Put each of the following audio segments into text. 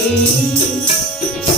Prabhupada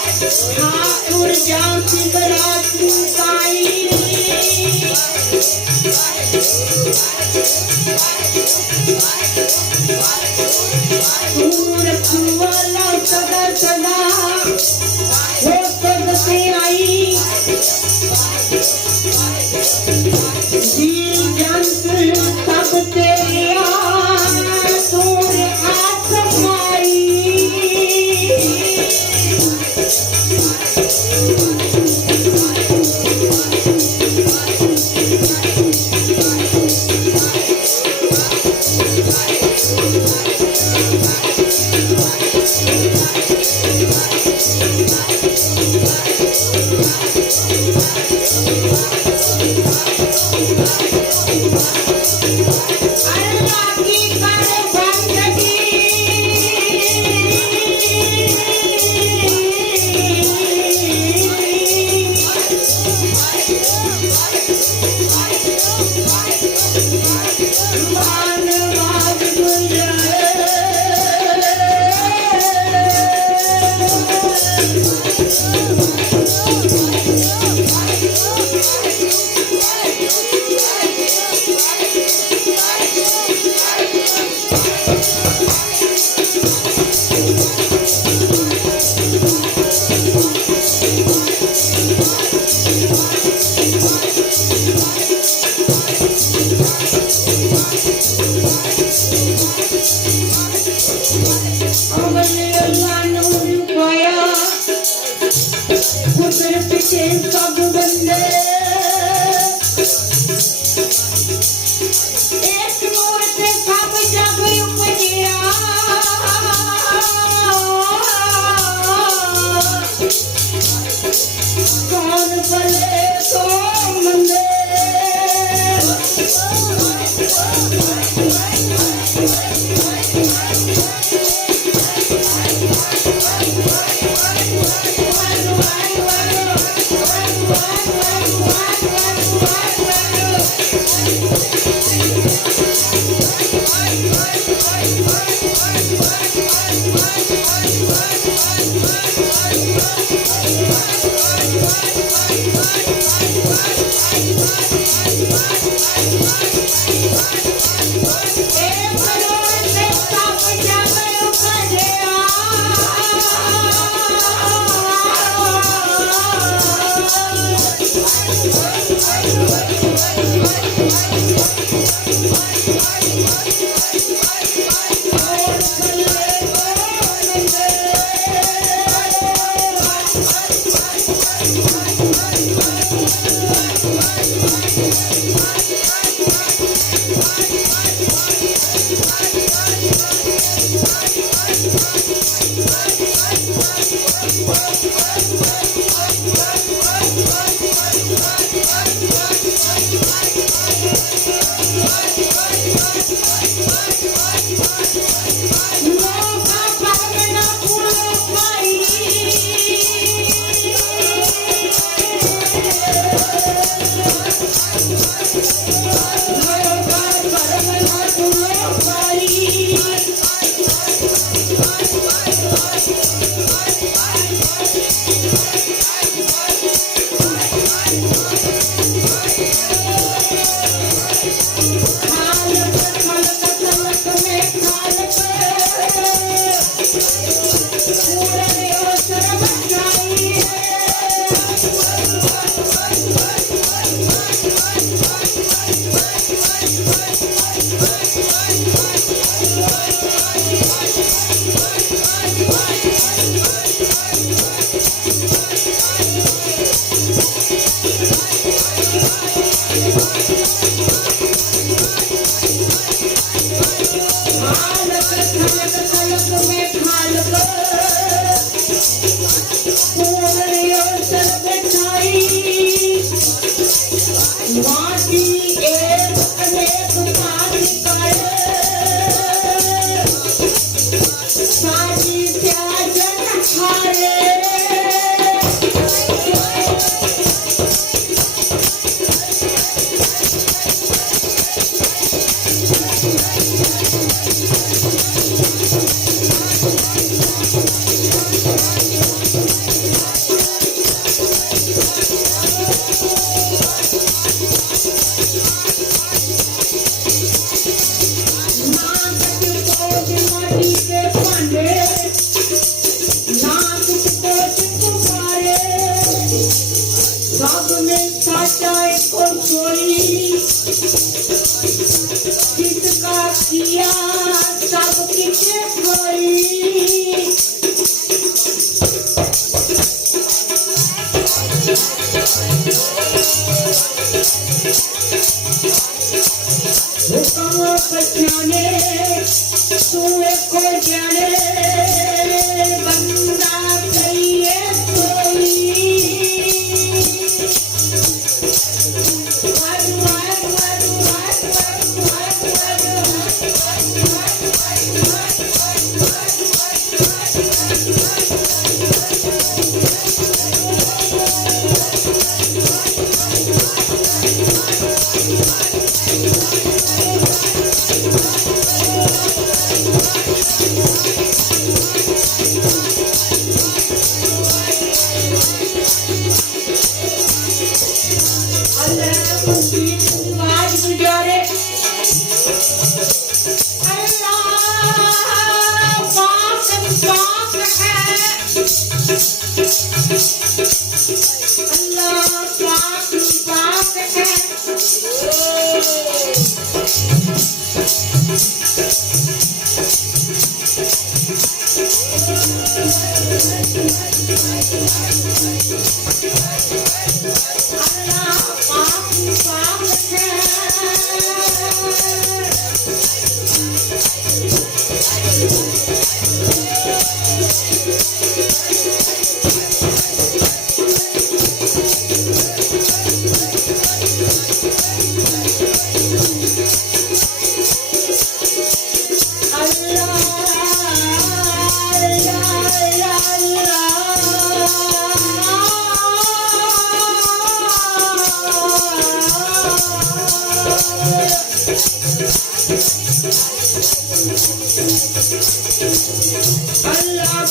Thakur जाति बरातू पाई रखवाला सदा सदा हो पद से आई जी जंत सब तेरा तोरे हाथ पाई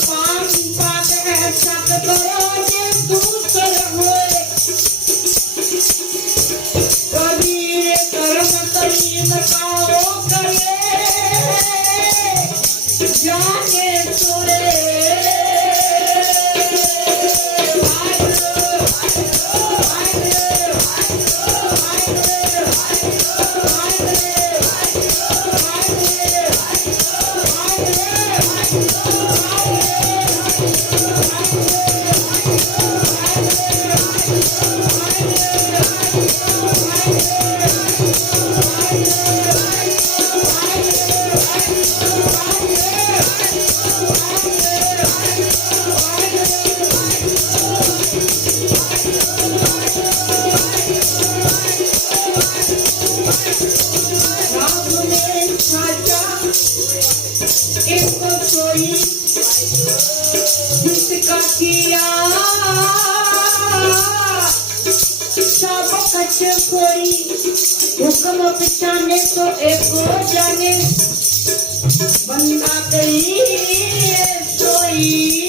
पाप पाप है सत करो जे दूसर होए कबीर कर्म करीम काओ करे जाने सोए इसको कोई जिसका किया सब कछ कोई हुक्म पिछाने तो एको जाने बंदा कही सोई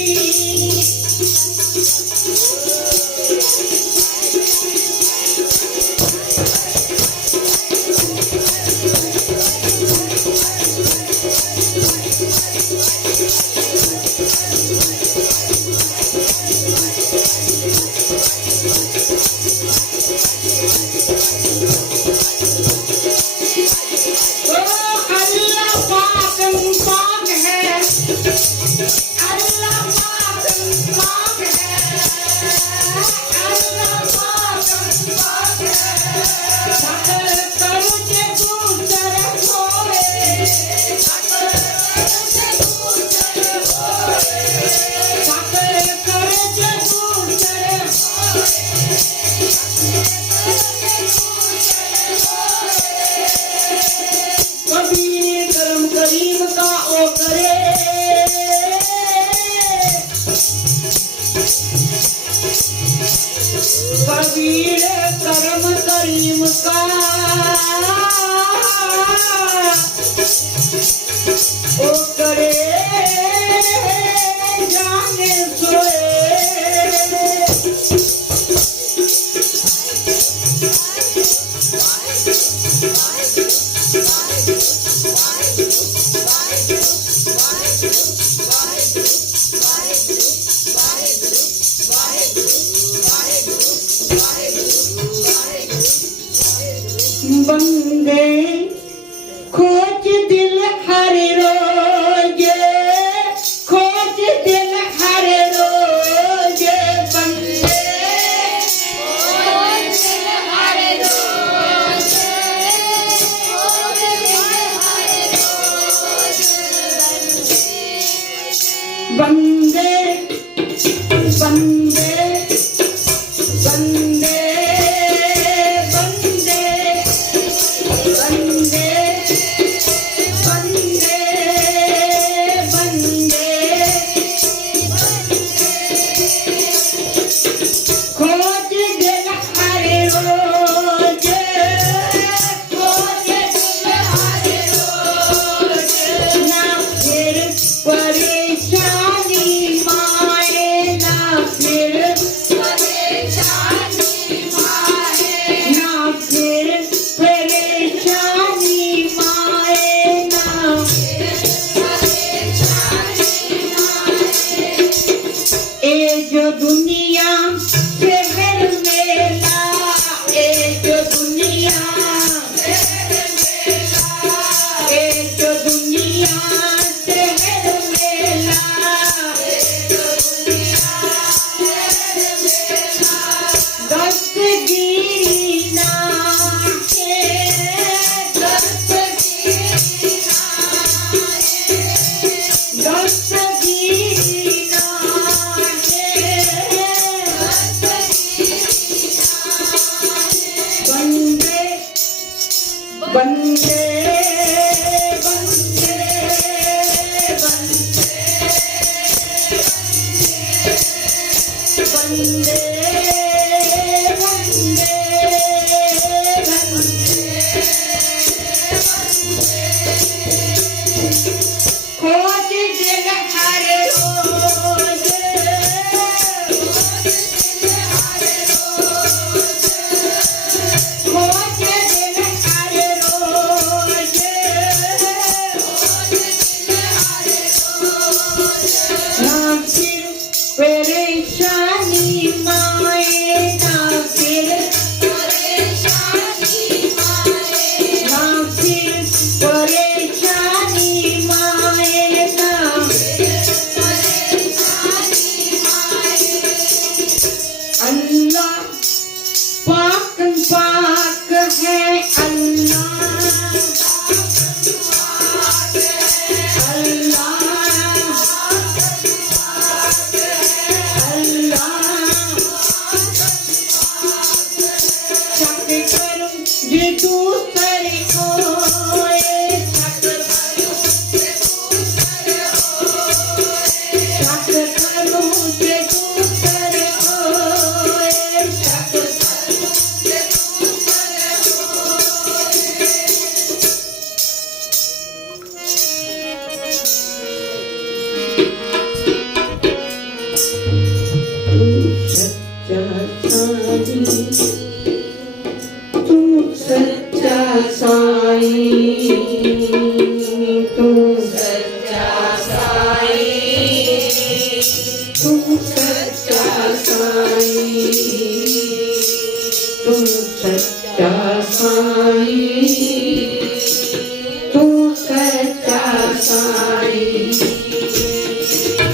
कबीर कर्म करीम का ओ करे जाने सोए बंदे खोज दिल हर रोज खोज दिल हर रोज बंदे खोज दिल हर रोज खोज दिल हर रोज बंदे बंदे बंदे खोज दिल हर रोज तू सच्चा साईं, तू सच्चा साईं, तू सच्चा साईं।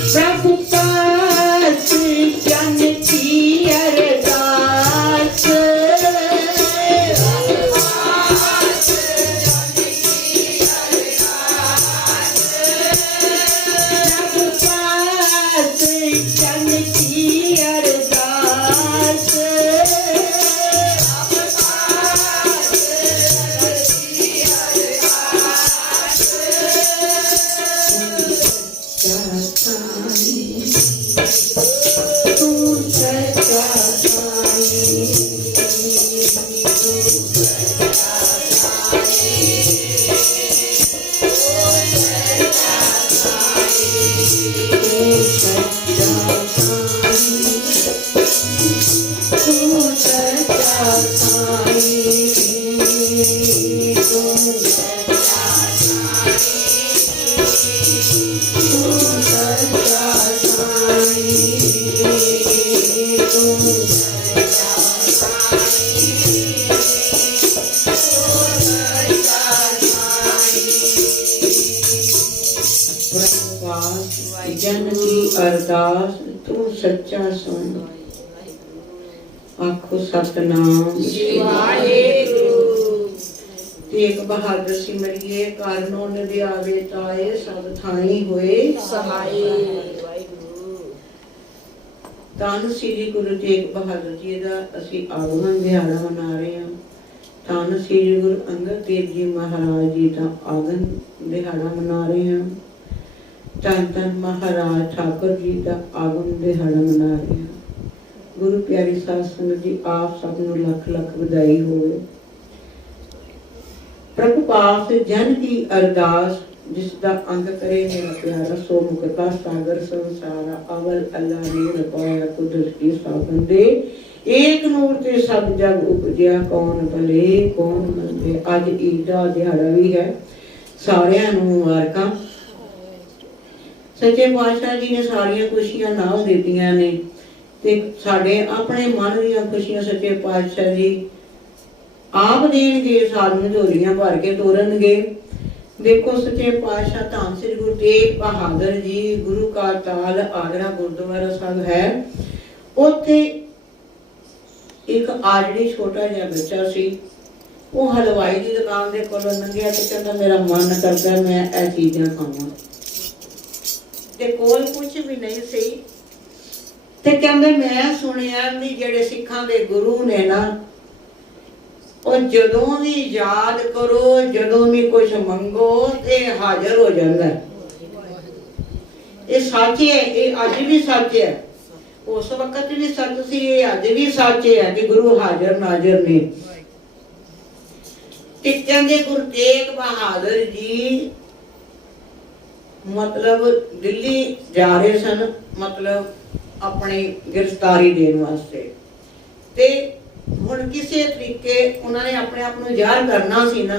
प्रभु पास जन की अरदास, जन की अरदास, तू सच्चा साईं, जन की अरदास तू सच्चा सुन। आखो सतनाम तेग बहादुर सिमरिए, कारणों नदि आवे ताए, सब थाई होए सहाय। ਧੰਨ ਸ੍ਰੀ ਗੁਰੂ ਤੇਗ ਬਹਾਦਰ ਜੀ ਦਾ ਅਸੀਂ ਆਗਮਨ ਦਿਹਾੜਾ ਮਨਾ ਰਹੇ ਹਾਂ। ਧੰਨ ਸ੍ਰੀ ਗੁਰੂ ਅੰਗਦ ਦੇਵ ਜੀ ਮਹਾਰਾਜ ਜੀ ਦਾ ਆਗਮਨ ਦਿਹਾੜਾ ਮਨਾ ਰਹੇ ਹਾਂ। ਧੰਨ ਧੰਨ ਮਹਾਰਾਜ ਠਾਕੁਰ ਜੀ ਦਾ ਆਗਮਨ ਦਿਹਾੜਾ ਮਨਾ ਰਹੇ ਹਾਂ। ਗੁਰੂ ਪਿਆਰੀ ਸਾਧ ਸੰਗਤ ਜੀ, ਆਪ ਸਭ ਨੂੰ ਲੱਖ ਲੱਖ ਵਧਾਈ ਹੋਵੇ। ਪ੍ਰਭੂ ਪਾਸ ਜਨ ਕੀ ਅਰਦਾਸ, जिस दा अंग करे मेरा प्यारा, सो मुकता सागर संसारा। अवल अल्लाह ने रपाया कुदरत की साबंदे, एक नूर ते सब जग उपजया, कौन भले कौन मंदे। अज ईद दा दिहाड़ा भी है, सारियां नूं मुबारकां। सच्चे पातशाह जी ने सारियां खुशियां नाल दित्तियां ने ते साडे अपने मन दीयां खुशियां सच्चे पातशाह जी आप देणगे, सानूं झोलियां भर के तोरनगे। देखो सच्चे पातशाह धੰन श्री गुरु तेग बहादुर जी गुरु का ताल आगरा गुरुद्वारा साहब है, उत्थे एक आजड़ी छोटा जिहा बच्चा सी, वो हलवाई की दुकान दे कोलों लंघिया ते कहंदा मेरा मन करदा मैं ਇਹ चीज़ां खावां, ते कोल कुछ भी नहीं सी। ते कहंदे मैं सुनिया भी जेड़े सिखां दे गुरु ने ना, और जदों भी याद करो, जदों भी कुछ मंगो ते हाजिर हो जाता है। ये सच है, ये अज भी सच है, उस वक्त भी सच सी, ये अज भी सच है कि गुरु हाजिर नाजिर ने। कहंदे गुरु तेग बहादुर जी मतलब दिल्ली जा रहे सन, मतलब अपनी गिरफ्तारी देने वास्ते। ते ਹੁਣ ਕਿਸੇ ਤਰੀਕੇ ਉਹਨਾਂ ਨੇ ਆਪਣੇ ਆਪ ਨੂੰ ਜ਼ਾਹਰ ਕਰਨਾ ਸੀ ਨਾ,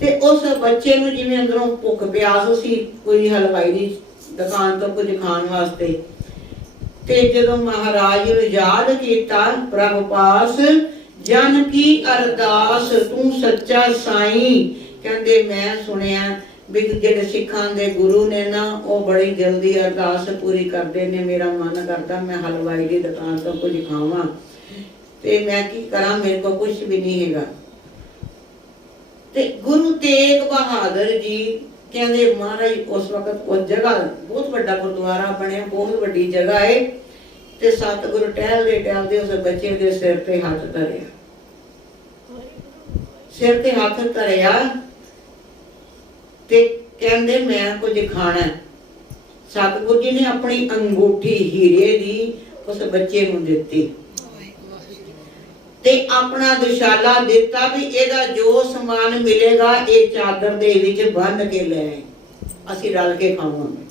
ਤੇ ਉਸ ਬੱਚੇ ਨੂੰ ਜਿਵੇਂ ਅੰਦਰੋਂ ਭੁੱਖ ਪਿਆਸ ਸੀ ਕੋਈ ਹਲਵਾਈ ਦੀ ਦੁਕਾਨ ਤੋਂ ਕੁਝ ਖਾਣ ਵਾਸਤੇ। ਤੇ ਜਦੋਂ ਮਹਾਰਾਜ ਨੂੰ ਯਾਦ ਕੀਤਾ, ਪ੍ਰਭ ਪਾਸ ਜਨ ਕੀ ਅਰਦਾਸ ਤੂੰ ਸੱਚਾ ਸਾਈਂ, ਕਹਿੰਦੇ ਮੈਂ ਸੁਣਿਆ ਵੀ ਜਿਹੜੇ ਸਿੱਖਾਂ ਦੇ ਗੁਰੂ ਨੇ ਨਾ, ਉਹ ਬੜੀ ਜਲਦੀ ਅਰਦਾਸ ਪੂਰੀ ਕਰਦੇ ਨੇ। ਮੇਰਾ ਮਨ ਕਰਦਾ ਮੈਂ ਹਲਵਾਈ ਦੀ ਦੁਕਾਨ ਤੋਂ ਕੁਝ ਖਾਵਾਂ ਤੇ ਮੈਂ ਕੀ ਕਰਾਂ, ਮੇਰੇ ਕੋਲ ਕੁਝ ਵੀ ਨਹੀਂ ਹੈਗਾ। ਤੇ ਗੁਰੂ ਤੇਗ ਬਹਾਦਰ ਜੀ ਕਹਿੰਦੇ ਮਹਾਰਾਜ ਉਸ ਵਕਤ ਉਹ ਜਗ੍ਹਾ ਬਹੁਤ ਵੱਡਾ ਗੁਰਦੁਆਰਾ ਬਣਿਆ, ਬਹੁਤ ਵੱਡੀ ਜਗ੍ਹਾ ਹੈ। ਤੇ ਸਤਿਗੁਰੂ ਟਹਿਲਦੇ ਟਹਿਲਦੇ ਉਸ ਬੱਚੇ ਦੇ ਸਿਰ ਤੇ ਹੱਥ ਧਰਿਆ, ਸਿਰ ਤੇ ਹੱਥ ਧਰਿਆ ਤੇ ਕਹਿੰਦੇ ਮੈਂ ਕੁਝ ਖਾਣਾ। ਸਤਿਗੁਰੂ ਜੀ ਨੇ ਆਪਣੀ ਅੰਗੂਠੀ ਹੀਰੇ ਦੀ ਉਸ ਬੱਚੇ ਨੂੰ ਦਿੱਤੀ ਤੇ ਆਪਣਾ ਦੁਸ਼ਾਲਾ ਦਿੱਤਾ ਵੀ ਇਹਦਾ ਜੋ ਸਮਾਨ ਮਿਲੇਗਾ ਇਹ ਚਾਦਰ ਦੇ ਵਿੱਚ ਬੰਨ ਕੇ ਲੈ ਅਸੀਂ ਰਲ ਕੇ ਖਾਵਾਂਗੇ।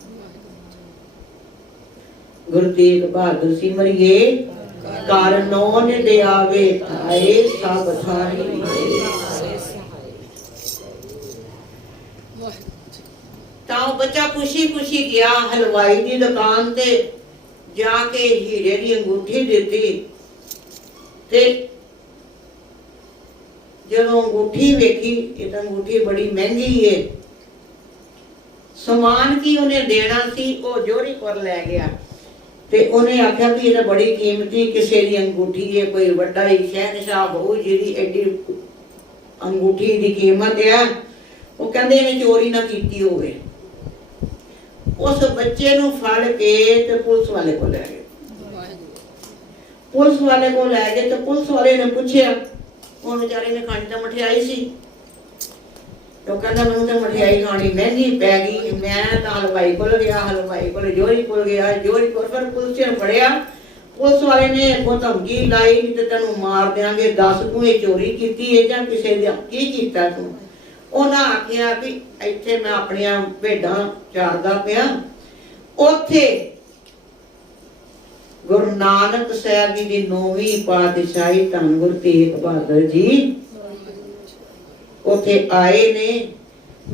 ਗੁਰੂ ਤੇਗ ਬਹਾਦਰ ਸਿਮਰਿਏ, ਕਾਰਨੋਂ ਨੇ ਦਿਆਵੇ ਥਾਏ, ਸਭ ਥਾਈ। ਤਾਂ ਉਹ ਬੱਚਾ ਖੁਸ਼ੀ ਖੁਸ਼ੀ ਗਿਆ ਹਲਵਾਈ ਦੀ ਦੁਕਾਨ ਤੇ जाके हीरे की अंगूठी दी। ते जदों अंगूठी वेखी, ये तो अंगूठी बड़ी महंगी है, समान की उन्हें देना सी वो जोरी पर लै गया। ते उन्हें आख्या भी ये बड़ी कीमती किसी की अंगूठी है, कोई बड़ा ही शहनशाह हो जिहदी एडी अंगूठी की कीमत है, वो कहंदे इन्हें चोरी ना कीती होवे। उस बच्चे नूं फड़ के ते पुलिस वाले को लै गए। पुलिस वाले को लै गए तो पुलिस वाले ने पूछया, उन बेचारे ने खानी तो मठियाई सी, तो कहना मैं तो मठियाई खानी महंगी पै गई, मैं तो हलवाई को गया, हलवाई को जोरी को गया, जोरी को फिर पुलिस ने फड़िया। पुलिस वाले ने अगों धमकी लाई कि तेनों मार देंगे, दस तू ये चोरी की है या किसी की कीता तू। उन्हें आख्या कि इत्थे मैं अपनियां भेडां चारदा पिया, उत्थे गुरु नानक साहब जी की 9वीं पातशाही धन गुरु तेग बहादुर जी उथे आए ने।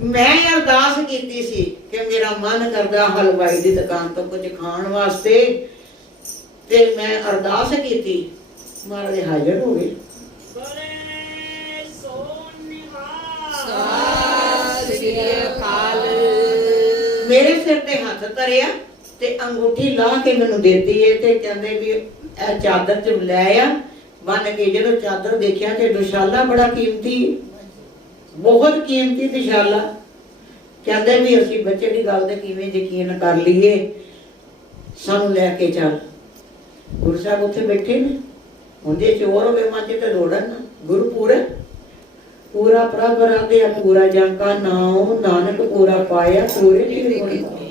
मैं अरदास कीती सी कि मेरा मन करदा हलवाई दी दुकान तो कुछ खाण वास्ते, ते मैं अरदास कीती, महाराज हाजिर हो गए। मेरे सिर ते हथ धरिया ते अंगूठी ला के मैनू देती है, ते कहंदे भी ए चादर च लै आ बन के। जदों चादर देखिया ते दुशाला बड़ा कीमती, बहुत कीमती दुशाला। कहंदे भी असीं बच्चे दी गल ते किवें यकीन कर लईए, सानू लैके चल। गुरु साहब उत्थे बैठे ने, हुण जे चोर होवे मच ते दौड़न ना। गुरु पूरा प्रभ राधे पूरा जंका नाम नानक पूरा पाया, पूरे दी गुण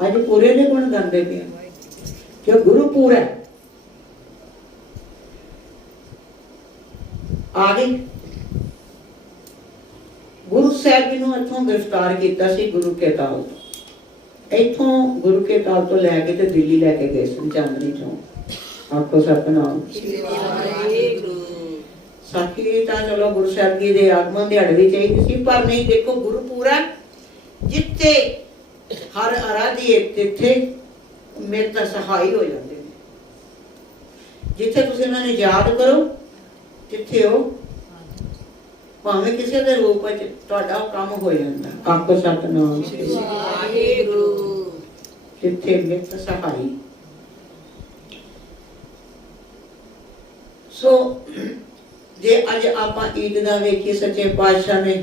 अज पूरे दे गुण गांदे पे क्यों? गुरु पूरा आ गए। गुरु साहब जी नूं इत्थों गिरफ्तार कीता सी गुरु के ताल तो, इत्थों गुरु के ताल तो लैके ते दिल्ली लैके गए सन चांदनी चौक। आखो सतनाम। साखी तां चलो गुरु साहब जी दे आगमन दिहाड़े दी चाहिदी सी, पर नहीं। देखो गुरु पूरा जिथे हर आराधी तिथे मेरे तां सहाई हो जाते हैं। जिथे तुसीं उन्हां नूं याद करो तिथे हो भावें किसी दे रूप विच तुहाडा काम हो जांदा। आखो सतनाम वाहिगुरू। जिथे मित सहाई। सो जे अज आपां ईद दा वेखीए सच्चे पातशाह ने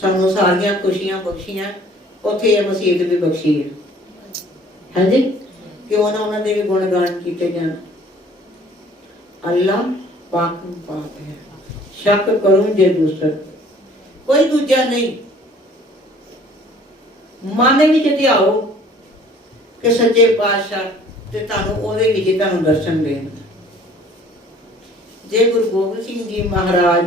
सानू सारियां खुशियां बख्शियां, उत्थे ये मसीत भी बख्शी है। हाँ जी, क्यों ना उन्होंने भी गुणगान किए जान। अल्लाह पाक पाक है, शक करूं जे दूसर कोई दूजा नहीं। मन विच ध्याओ कि सच्चे पातशाह ते तुहानू ओहदे विच तुहानू दर्शन देण। जे गुरु गोबिंद सिंह जी महाराज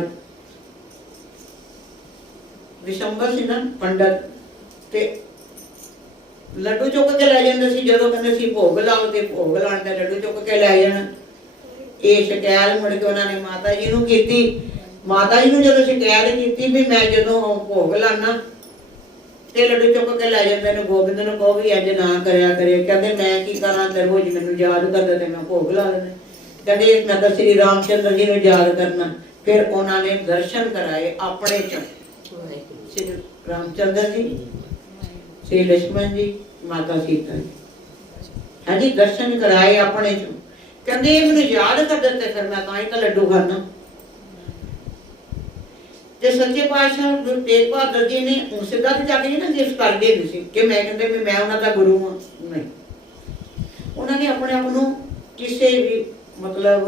विशंबर से ना पंडित ते लड्डू चुक के लै जांदे सी, जदों कहंदे सी भोग लाओ ते भोग लाण दे लड्डू चुक के लै जाण। ये शिकायत मुड़ के उन्होंने माता जी नूं कीती। माता जी नूं जदों शिकायत कीती भी मैं जदों भोग लाना ते लड्डू चुक के लै जांदे ने, गोबिंद नूं कहो भी अज ना करया करे। कहंदे मैं की करां, ते रोज मैनूं याद करदे ते मैं भोग ला देने। कहंदे मैं तो श्री रामचंद्र जी नूं याद करना। फिर उन्होंने दर्शन कराए अपने चों, श्री रामचंद्र जी, श्री लक्ष्मण जी, माता सीता जी। हाँ जी, दर्शन कराए अपने चों। कहंदे मैनूं याद कर दिते, फिर मैं तां ही तां लड्डू खाना। ते सच्चे पातशाह गुरु तेग बहादुर जी ने सिद्धा ते जाके ना गिफ्ट कर दे सी कि मैं कहंदे भी मैं उन्हां दा गुरु हां। नहीं, उन्होंने अपने आप नूं किसी भी मतलब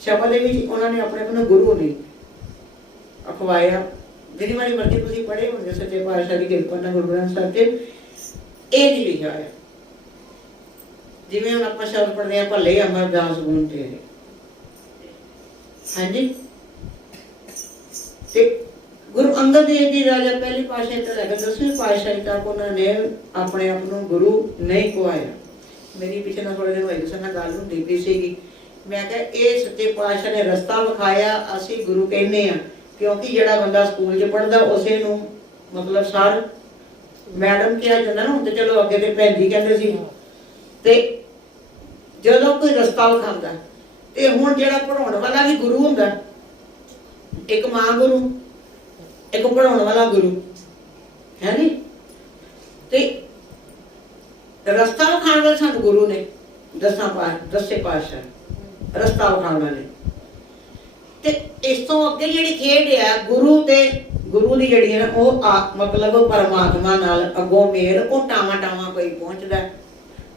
शब्द उन्होंने अपने आप गुरु नहीं अखवाया। जिन्नी वाली मर्जी तुसीं पढ़े होंगे सच्चे पातशाह की कृपा नाल गुरु ग्रंथ साहिब ते ये नहीं लिखा है। जिवें हुण आपां शब्द पढ़दे आ भले अमरदास गुण तेरे। हाँ जी, ते गुरु अंगद देव जी राजा पहली पातशाही तो लैके 10वीं पातशाही तक उन्होंने अपने आप को गुरु नहीं कहवाया। मेरी पिछले ना थोड़े दिन होए किसी नाल गल हुंदी पई सीगी, मैं कहा ये सच्चे पातशाह ने रस्ता विखाया, असीं गुरु कहने आ। क्योंकि जिहड़ा बंदा स्कूल च पढ़दा उसे नूं मतलब सर मैडम किहा जांदा ना। हुण ते चलो अगे ते भैन जी कहंदे सी, ते जदों कोई रस्ता विखांदा ते हुण जिहड़ा पढ़ाउण वाला भी गुरु हुंदा, एक मां गुरु एक पढ़ाउण वाला गुरु है नी। ते रस्ता विखाण वाले सानू गुरु ने दसे पातशाह रस्ता विखाण वाले। ते इस तो अगे जिहड़ी खेड है गुरु ते गुरु दी जिहड़ी है ना वो मतलब परमात्मा नाल अगों मेल वो टावां टावां कोई पहुंचदा,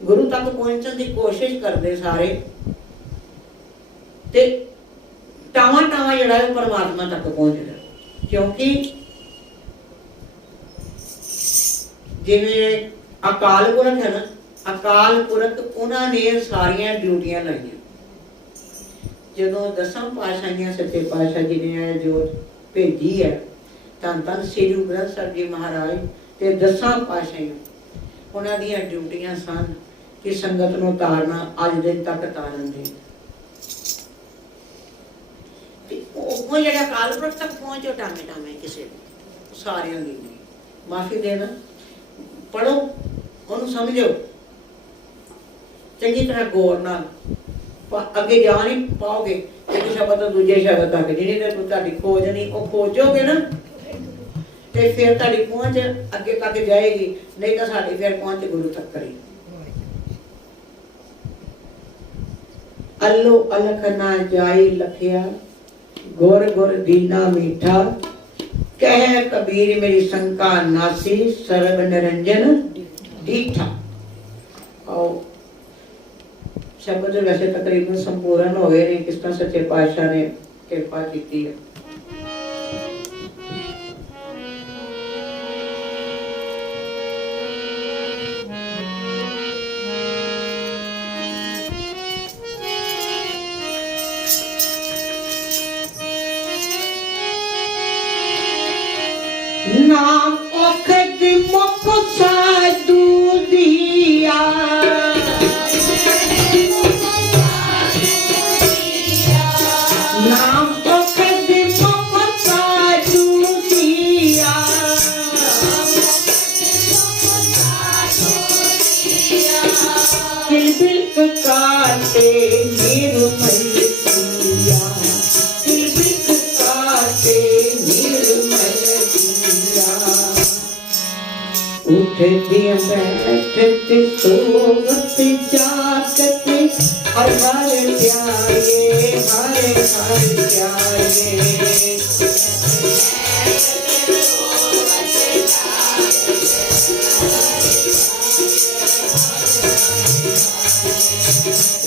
गुरु तक पहुंचण दी कोशिश करदे सारे, ते टावां टावां जिहड़ा है परमात्मा तक पहुंचदा। क्योंकि जिवें अकाल पुरख है ना, अकाल पुरख उन्होंने सारिया ड्यूटियां लाइया। जदों दसम पातशाहियां सच्चे पातशाह जी ने जोत भेजी है, धन धन श्री गुरु ग्रंथ साहिब जी महाराज ते दसां पातशाहियां उन्हां दीयां ड्यूटियां सन कि संगत नूं तारना, अज दिन तक तारन दे। वो जिहड़ा अकाल पुरख तक पहुंचे टामे टामे किसी सारियां दी माफी देना, पढ़ो उन्होंने समझो चंगी तरह गौर नाल, अगे जा नहीं पाओगे एक शब्द तो दूजे शब्द तक जिन्नी देर तुहाडी खोज नहीं वो खोजोगे ना ते फिर तुहाडी पहुंच अगे तक जाएगी, नहीं तो साडी फिर पहुंच गुरु तक करेगी। अल्लो अलख ना जाई लखिया गुर गुर दीना मीठा, कह कबीर मेरी शंका नासी सर्व निरंजन डीठा। और शब्द वैसे तकरीबन संपूर्ण हो गए ने, किस तरह सच्चे पातशाह ने कृपा की है। नाम औखद मुख साधु दिया, नाम औखद मुख साधु दिया, किलबिल काटे निर्मल दिया, किलबिल काटे निर्मल उठती बैठती सोवती जागती हर हर प्यारे हर हर प्यारे।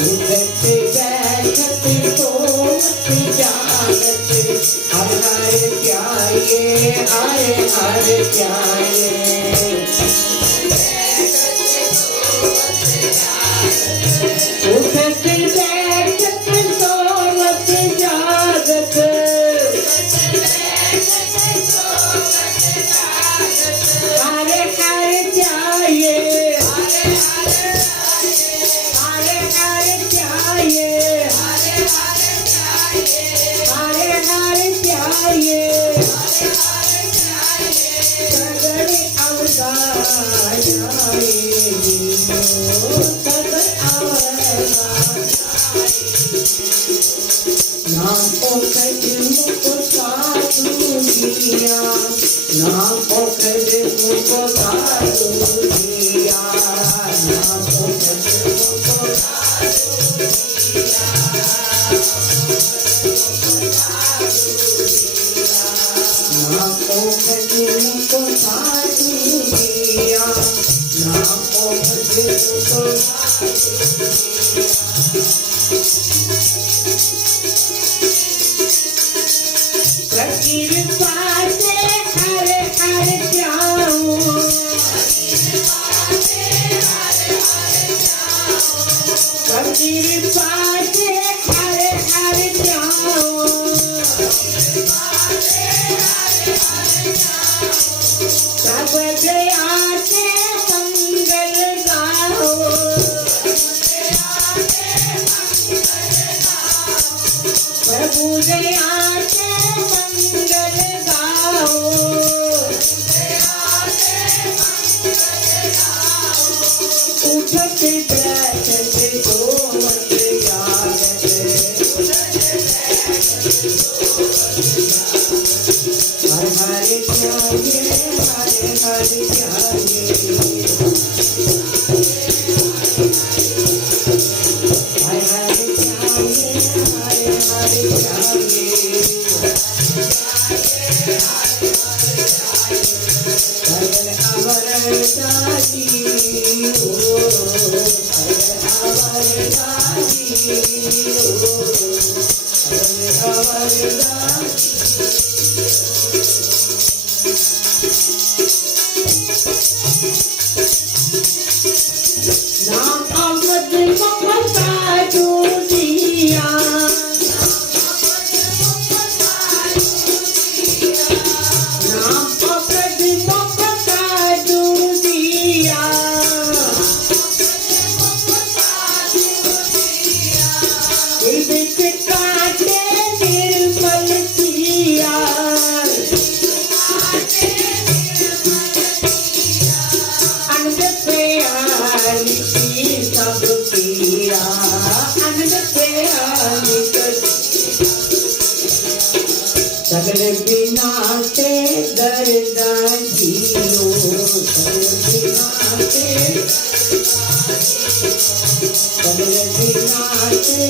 उठती बैठती सोवती जागती हर हर प्यारे हर हर प्यारे। उठती बैठती सोवती जागत हरे हरे प्यारे हरे हरे प्यारे हरे हरे प्यारे सगड़े अवतार नाम औखद मुख साधु दिया, नाम औखद मुख साधु दिया, नाम औखद मुख साधु दिया, नाम औखद मुख साधु दिया, नाम औखद मुख साधु फकीर पासे हर हर जाऊं, फकीर पासे हर हर जाऊं, सब दया से मंगल गाओ, प्रभु दया से मंगल गाओ, उठत सगल बिनाते दर्दा जियो, सगल बिनाते सगल बिनाते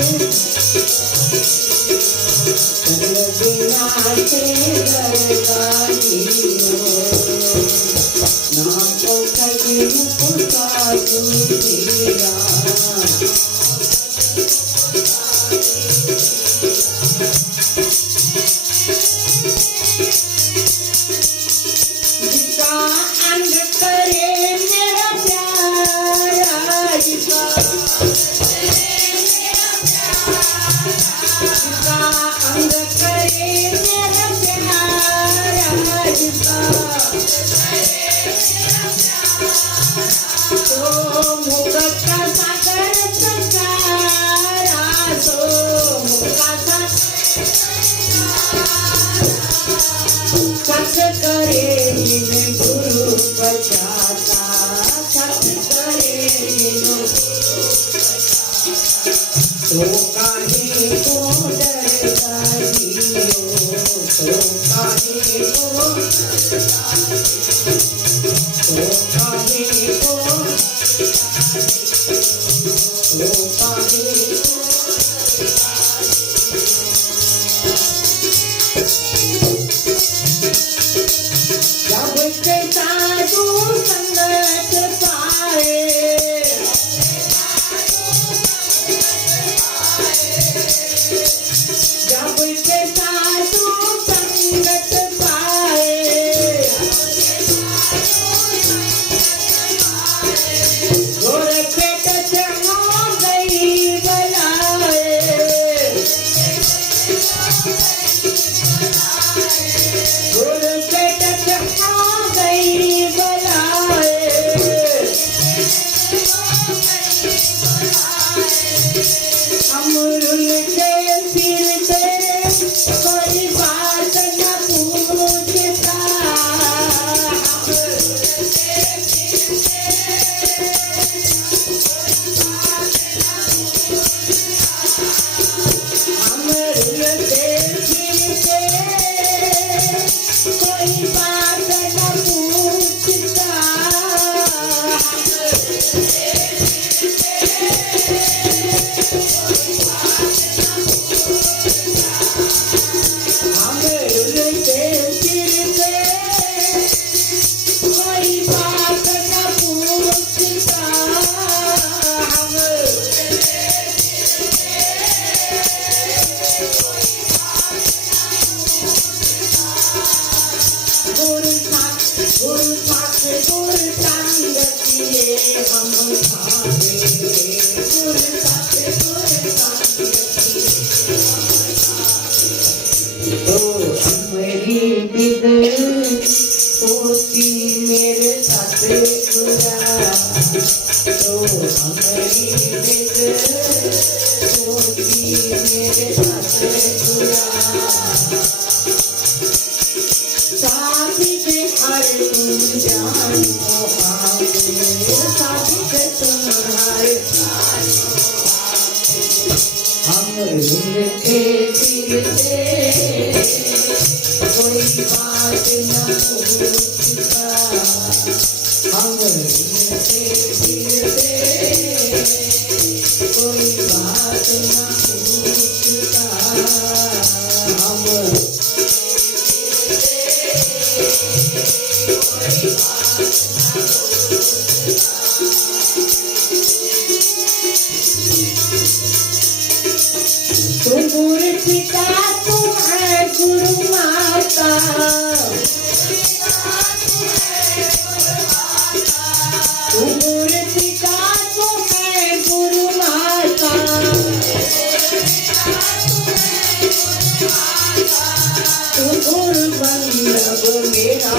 सगल बिनाते दर्दा जियो, नाम को कभी मुकुटा दूरिया। तो काहे को डरता जियो, तो काहे को जब से साधु संगत पाए, जब से साधु संगत पाए, गोरखेट से हो गई बलाए, गोरखेट से हो गई बलाए। अमरुल के सिर से कोई बात न पूछता, अमरुल के सिर से कोई बात न पूछता। अमरुल के सिर से कोई बात न पूछता। गुरु साथ गुरु संग किए हम खावे, गुरु साथ तो हमारी विद होती मेरे साथ गुरा, तो हमारी विद होती मेरे साथ गुरा। साबित हर तुम जानो आगे, साबित तुम्हारे अमरुल के सिर से कोई बात न पूछता, अमरुल के सिर से कोई बात न पूछता। तू गुरु पिता तू है गुरु माता, तू गुरु पिता तू है गुरु माता, तू गुरु बंधव मेरा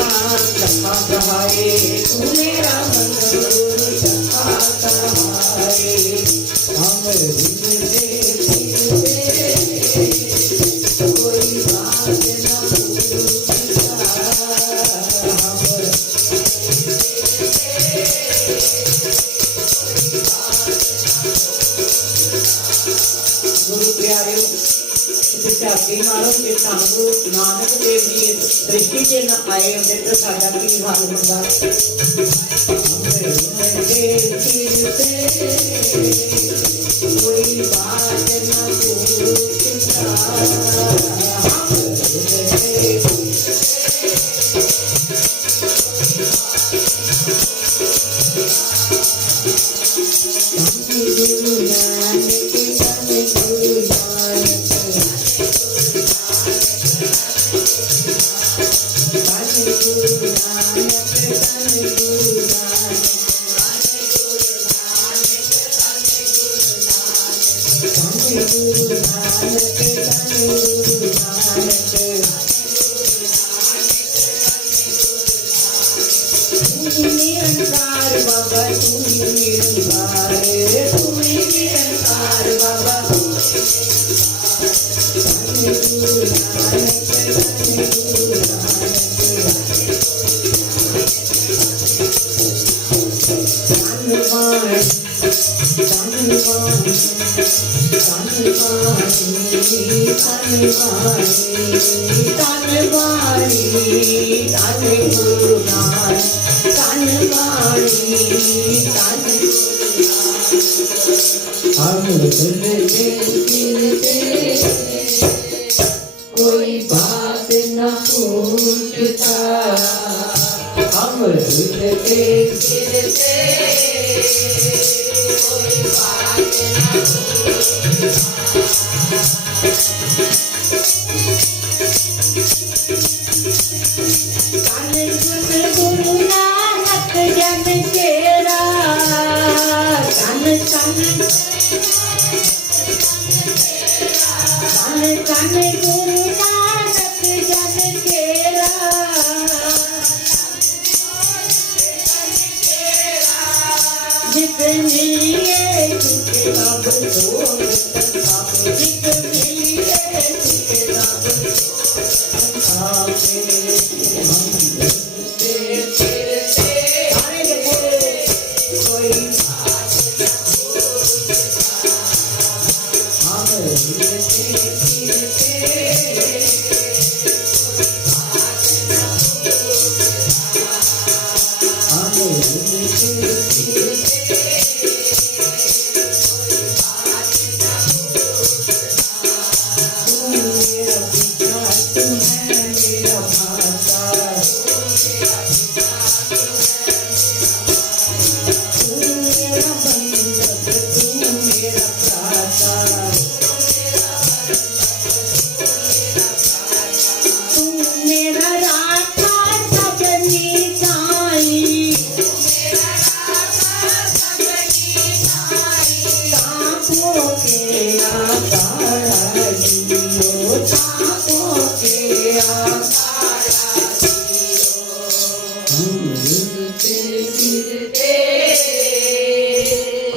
सखा सहाय, तू मेरा बंधव गुरु सखा सहाय। हम कोई बात न गुरु प्यारे मारो जे सानू नानक देव जी दृष्टि से न आए होते तो साडा की हाल होंदा। कोई बात न पूछता, गुरु नानक गुरु निरंकार बाबा तू निरंकार, तू निरंकार बाबा, गुरु नानक गुरु कोई बात न पूछता, अमृत के गिरते कोई बात न गुरु नानक जन तेरा, तन तन तन गुरु नानक जन तेरा, जितनी ये तुझे अब तो जितनी ये तुझे अब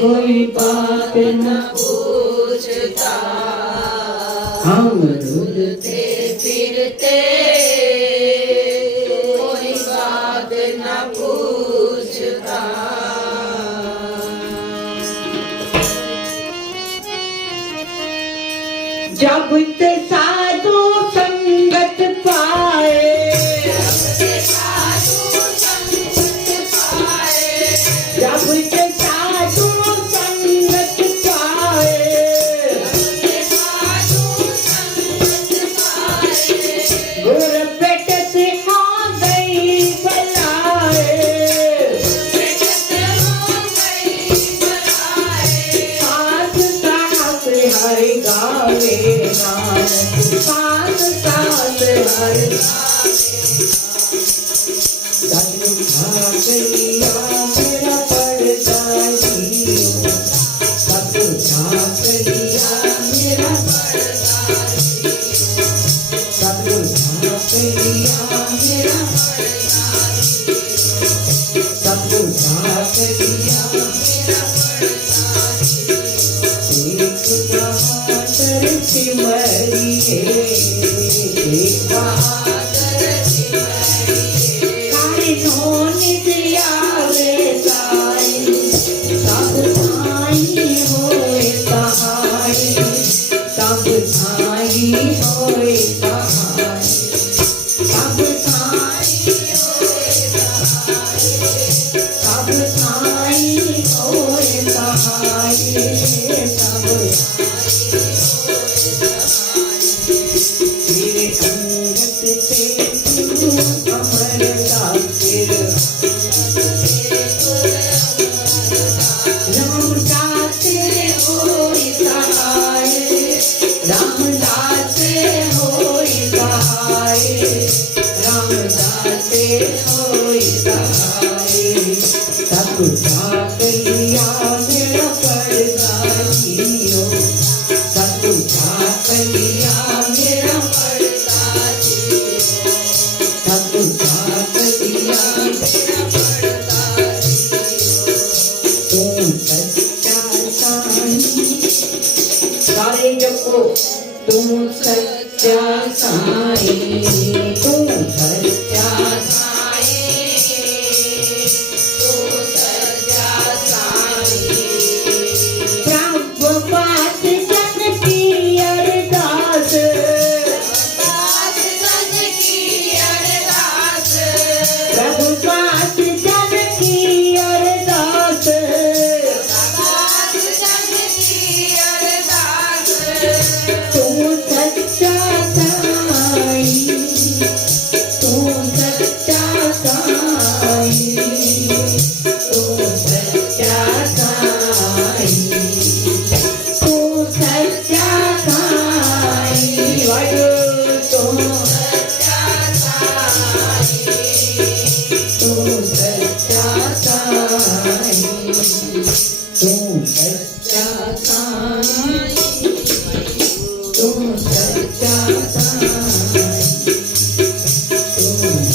कोई बात न पूछता, हम ढूंढते फिरते कोई बात न पूछता। जब ते साधु संगत पाए, जब ते साधु संगत पाए, गुर पेट से आ गई बलाए, साथ साथ हरि गावे सतगुरु ठाक लिया मेरा पर्दा जियो, सतगुरु ठाक लिया मेरा पर्दा जियो, सतगुरु ठाक लिया मेरा पर्दा जियो, सतगुरु ठाक लिया मेरा पर्दा जियो। एक बहादुर सिमरिए, एक बहादुर सिमरिए, कारिनो नित आवे साई, सब साई होए सहाय, सब साई होए सहाय, सब साई होए सहाय, सब साई होए सहाय, सब तेरे अंगत से तू अमर दासिर, रामदास होई सहाय, रामदास होई सहाय, रामदास होई सहाय। सतगुरु ठाक लिया मेरा पर्दा जियो, सतगुरु ठाक लिया मेरा पर्दा जियो, सतगुरु ठाक लिया मेरा पर्दा जियो। तू सच्चा साईं, सारे जपो तू सच्चा साईं, तू सच्चा साईं, तू सच्चा साईं। प्रभु पास जन की अरदास, पास जन की अरदास, प्रभु पास जन की अरदास, पास जन की अरदास। तू सच्चा साईं, तू सच्चा साईं, तू सच्चा साईं, तू सच्चा साईं, वाहिगुरू तू सच्चा साईं, तू सच्चा साईं, तू सच्चा साईं, तू सच्चा साईं, तू सच्चा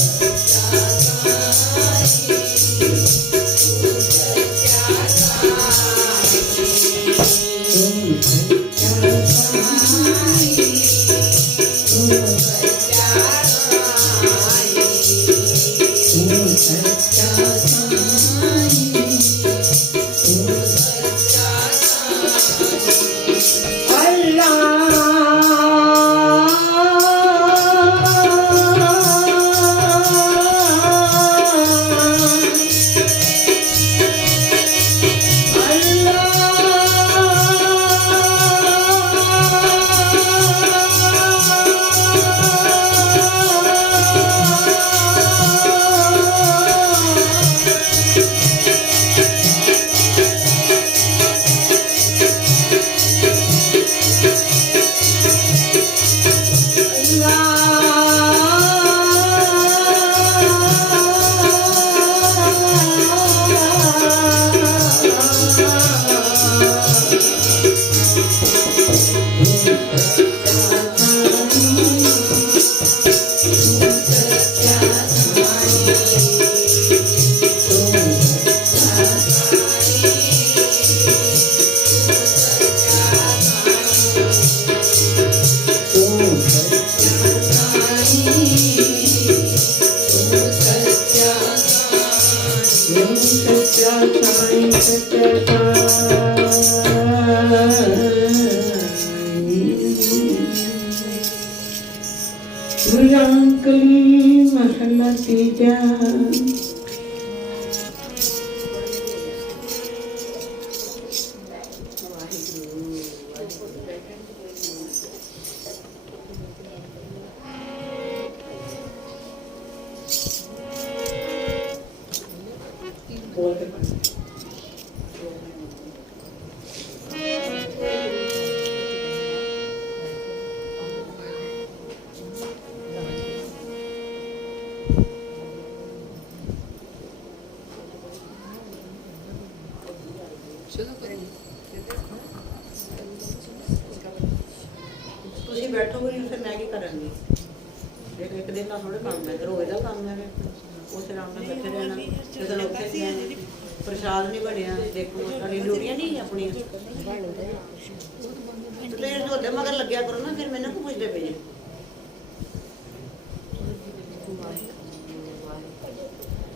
Bulangkali mahalla tija, ਤੁਸੀਂ ਬੈਠੋਗੇ ਨਹੀਂ ਫਿਰ ਮੈਂ ਕੀ ਕਰਾਂਗੀ? ਇੱਕ ਦਿਨ ਦਾ ਥੋੜੇ ਕੰਮ ਹੈ, ਰੋਜ਼ ਦਾ ਕੰਮ ਹੈ। ਉਸ ਆਰਾਮ ਨਾਲ ਬੈਠੇ ਰਹਿਣਾ, ਜਦੋਂ ਉੱਥੇ ਪ੍ਰਸ਼ਾਦ ਨਹੀਂ ਬਣਿਆ, ਦੇਖੋ ਸਾਡੀ ਡਿਊਟੀਆਂ ਨਹੀਂ ਆਪਣੀਆਂ। ਤੇ ਤੁਹਾਡੇ ਮਗਰ ਲੱਗਿਆ ਕਰੋ ਨਾ, ਫਿਰ ਮੈਨੂੰ ਕਿਉਂ ਪੁੱਛਦੇ ਪਏ?